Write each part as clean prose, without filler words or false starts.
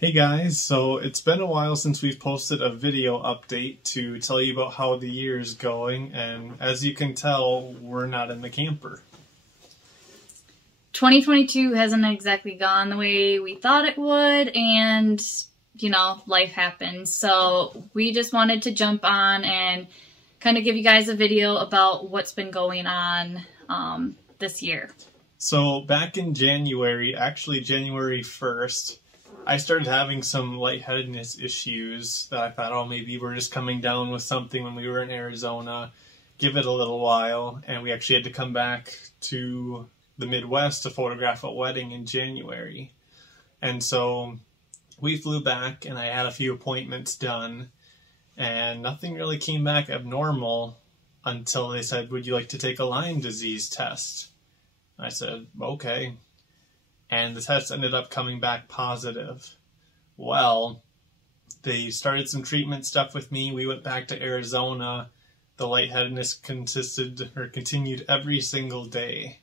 Hey guys, so it's been a while since we've posted a video update to tell you about how the year is going, and as you can tell, we're not in the camper. 2022 hasn't exactly gone the way we thought it would, and, life happens. So we just wanted to jump on and kind of give you guys a video about what's been going on this year. So back in January, actually January 1st, I started having some lightheadedness issues that I thought, maybe we're just coming down with something when we were in Arizona. Give it a little while, and we actually had to come back to the Midwest to photograph a wedding in January. And so we flew back, and I had a few appointments done, and nothing really came back abnormal until they said, "Would you like to take a Lyme disease test?" I said, "Okay." And the test ended up coming back positive. Well, they started some treatment stuff with me. We went back to Arizona. The lightheadedness continued every single day.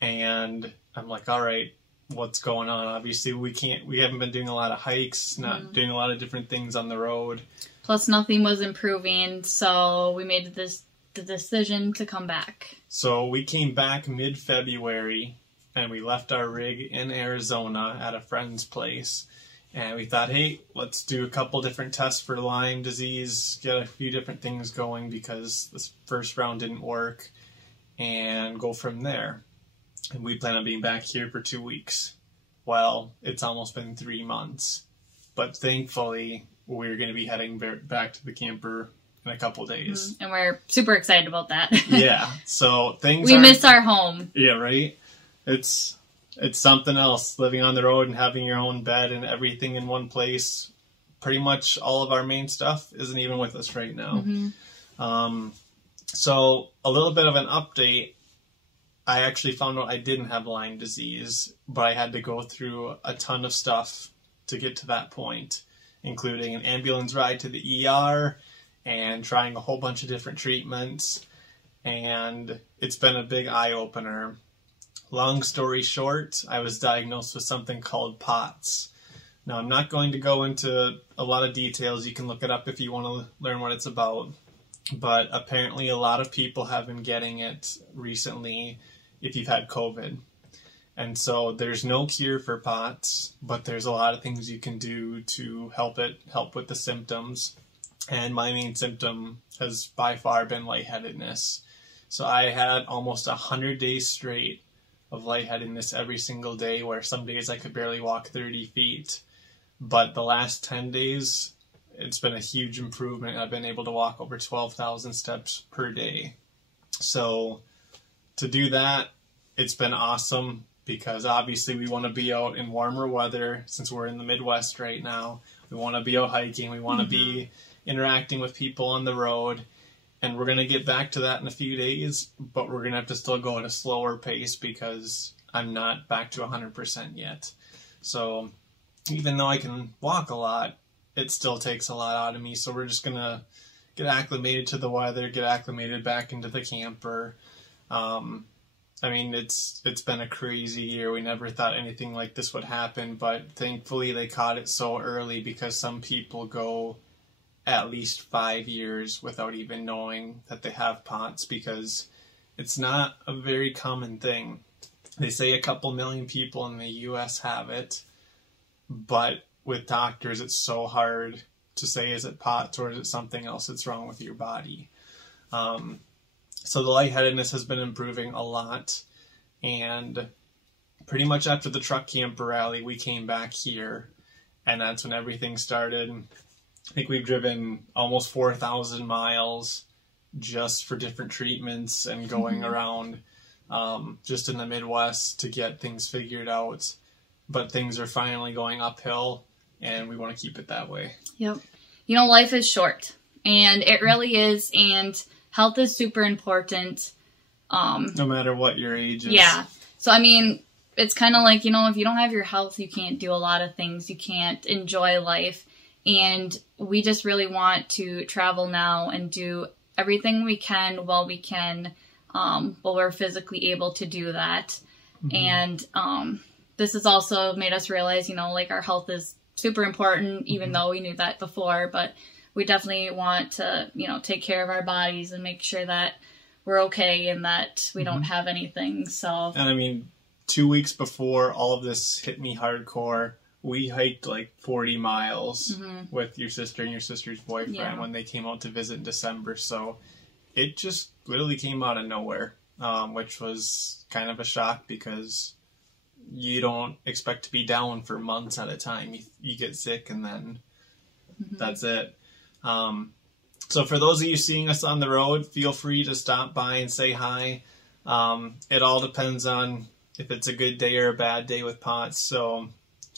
And I'm like, all right, what's going on? Obviously, we haven't been doing a lot of hikes, not doing a lot of different things on the road. Plus, nothing was improving, so we made the decision to come back. So we came back mid-February, and we left our rig in Arizona at a friend's place. And we thought, hey, let's do a couple different tests for Lyme disease, get a few different things going because this first round didn't work, and go from there. And we plan on being back here for 2 weeks. Well, it's almost been 3 months. But thankfully, we're going to be heading back to the camper in a couple days. And we're super excited about that. Yeah, so we miss our home. Yeah, right? It's something else, living on the road and having your own bed and everything in one place. Pretty much all of our main stuff isn't even with us right now. So a little bit of an update. I actually found out I didn't have Lyme disease, but I had to go through a ton of stuff to get to that point, including an ambulance ride to the ER and trying a whole bunch of different treatments. And it's been a big eye-opener. Long story short, I was diagnosed with something called POTS. Now, I'm not going to go into a lot of details. You can look it up if you want to learn what it's about. But apparently a lot of people have been getting it recently if you've had COVID. And so there's no cure for POTS, but there's a lot of things you can do to help with the symptoms. And my main symptom has by far been lightheadedness. So I had almost 100 days straight of lightheadedness every single day, where some days I could barely walk 30 feet. But the last 10 days, it's been a huge improvement. I've been able to walk over 12,000 steps per day. So to do that, it's been awesome because obviously we want to be out in warmer weather since we're in the Midwest right now. We want to be out hiking. We want to be interacting with people on the road. And we're going to get back to that in a few days, but we're going to have to still go at a slower pace because I'm not back to 100% yet. So even though I can walk a lot, it still takes a lot out of me. So we're just going to get acclimated to the weather, get acclimated back into the camper. It's been a crazy year. We never thought anything like this would happen, but thankfully they caught it so early because some people go at least 5 years without even knowing that they have POTS because it's not a very common thing. They say a couple million people in the U.S. have it, but with doctors it's so hard to say, is it POTS or is it something else that's wrong with your body? So the lightheadedness has been improving a lot, and pretty much after the truck camper rally we came back here, and that's when everything started. I think we've driven almost 4,000 miles just for different treatments and going around just in the Midwest to get things figured out. But things are finally going uphill, and we want to keep it that way. Yep. Life is short, and it really is, and health is super important. No matter what your age is. Yeah. So, it's kind of like, if you don't have your health, you can't do a lot of things. You can't enjoy life. And we just really want to travel now and do everything we can while we're physically able to do that. And this has also made us realize, our health is super important, even though we knew that before, but we definitely want to, you know, take care of our bodies and make sure that we're okay and that we don't have anything. So, and I mean, 2 weeks before all of this hit me hardcore, we hiked like 40 miles with your sister and your sister's boyfriend when they came out to visit in December. So it just literally came out of nowhere, which was kind of a shock because you don't expect to be down for months at a time. You get sick and then that's it. So for those of you seeing us on the road, feel free to stop by and say hi. It all depends on if it's a good day or a bad day with Potts. So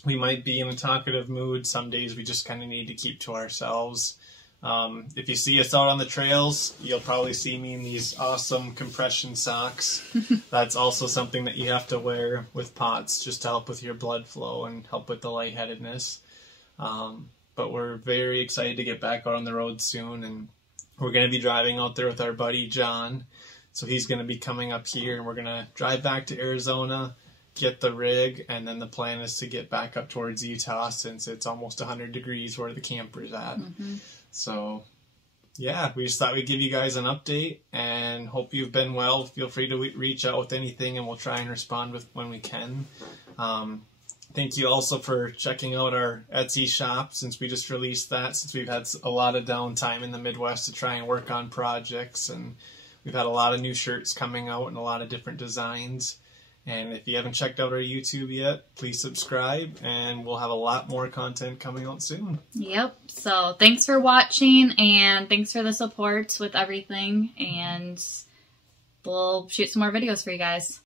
we might be in a talkative mood. Some days we just kind of need to keep to ourselves. If you see us out on the trails, you'll probably see me in these awesome compression socks. That's also something that you have to wear with Potts just to help with your blood flow and help with the lightheadedness. But we're very excited to get back out on the road soon, and we're going to be driving out there with our buddy John. So he's going to be coming up here, and we're going to drive back to Arizona, get the rig, and then the plan is to get back up towards Utah since it's almost 100 degrees where the camper's at. So yeah, we just thought we'd give you guys an update and hope you've been well. Feel free to reach out with anything and we'll try and respond with when we can. Thank you also for checking out our Etsy shop since we just released that, since we've had a lot of downtime in the Midwest to try and work on projects, and we've had a lot of new shirts coming out and a lot of different designs. And if you haven't checked out our YouTube yet, please subscribe, and we'll have a lot more content coming out soon. Yep. So thanks for watching, and thanks for the support with everything, and we'll shoot some more videos for you guys.